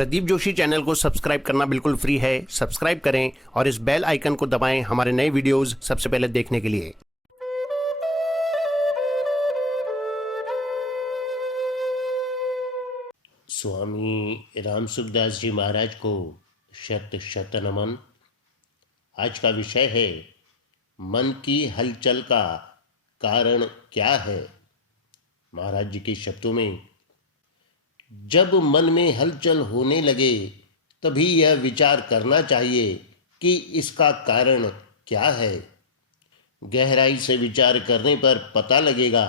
Pradeep Joshi channel को subscribe करना बिल्कुल फ्री है। सब्सक्राइब करें और इस बेल आइकन को दबाएं हमारे नए वीडियोस सबसे पहले देखने के लिए। स्वामी राम सुखदास जी महाराज को शत शत नमन। आज का विषय है मन की हलचल का कारण क्या है। महाराज जी के शब्दों में, जब मन में हलचल होने लगे तभी यह विचार करना चाहिए कि इसका कारण क्या है। गहराई से विचार करने पर पता लगेगा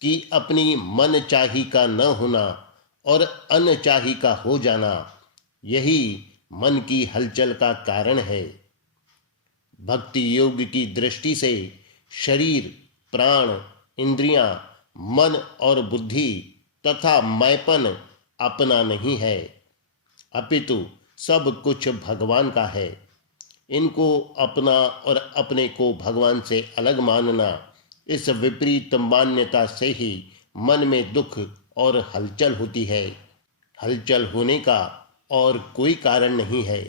कि अपनी मन चाही का न होना और अनचाही का हो जाना, यही मन की हलचल का कारण है। भक्ति योग की दृष्टि से शरीर, प्राण, इंद्रियां, मन और बुद्धि तथा मैंपन अपना नहीं है, अपितु सब कुछ भगवान का है। इनको अपना और अपने को भगवान से अलग मानना, इस विपरीत मान्यता से ही मन में दुख और हलचल होती है। हलचल होने का और कोई कारण नहीं है।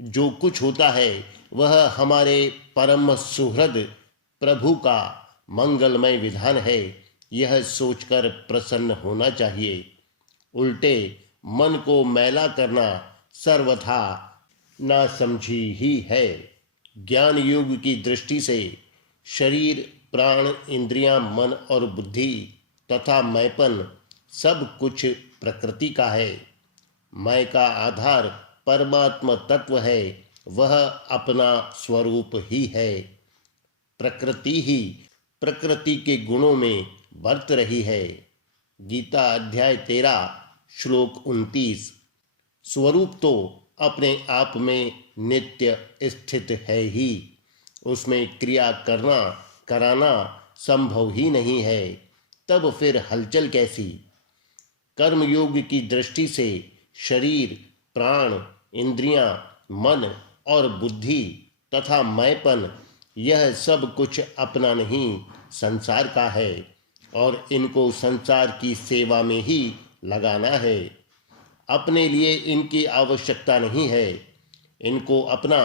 जो कुछ होता है वह हमारे परम सुहृद प्रभु का मंगलमय विधान है, यह सोचकर प्रसन्न होना चाहिए। उल्टे मन को मैला करना सर्वथा नासमझी ही है। ज्ञान योग की दृष्टि से शरीर, प्राण, इंद्रियां, मन और बुद्धि तथा मैंपन सब कुछ प्रकृति का है। मैं का आधार परमात्मा तत्व है, वह अपना स्वरूप ही है। प्रकृति ही प्रकृति के गुणों में बरत रही है। गीता अध्याय 13 श्लोक 29। स्वरूप तो अपने आप में नित्य स्थित है ही, उसमें क्रिया करना कराना संभव ही नहीं है, तब फिर हलचल कैसी। कर्मयोग की दृष्टि से शरीर, प्राण, इंद्रियां, मन और बुद्धि तथा मैंपन, यह सब कुछ अपना नहीं संसार का है और इनको संसार की सेवा में ही लगाना है। अपने लिए इनकी आवश्यकता नहीं है। इनको अपना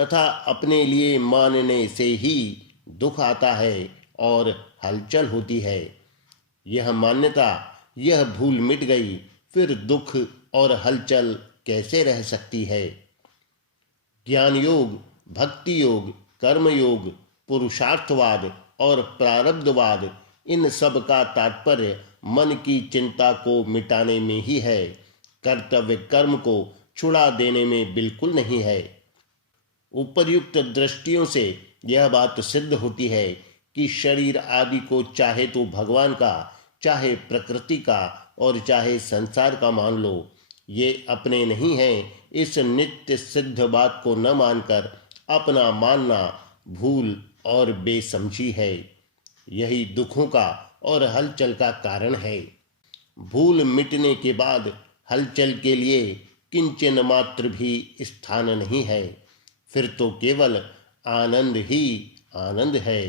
तथा अपने लिए मानने से ही दुख आता है और हलचल होती है। यह मान्यता, यह भूल मिट गई, फिर दुख और हलचल कैसे रह सकती है। ज्ञान योग, भक्ति योग, कर्म योग, पुरुषार्थवाद और प्रारब्धवाद, इन सब का तात्पर्य मन की चिंता को मिटाने में ही है, कर्तव्य कर्म को छुड़ा देने में बिल्कुल नहीं है। उपर्युक्त दृष्टियों से यह बात सिद्ध होती है कि शरीर आदि को चाहे तो भगवान का, चाहे प्रकृति का और चाहे संसार का मान लो, ये अपने नहीं हैं। इस नित्य सिद्ध बात को न मानकर अपना मानना भूल और बेसमझी है। यही दुखों का और हलचल का कारण है। भूल मिटने के बाद हलचल के लिए किंचन मात्र भी स्थान नहीं है, फिर तो केवल आनंद ही आनंद है।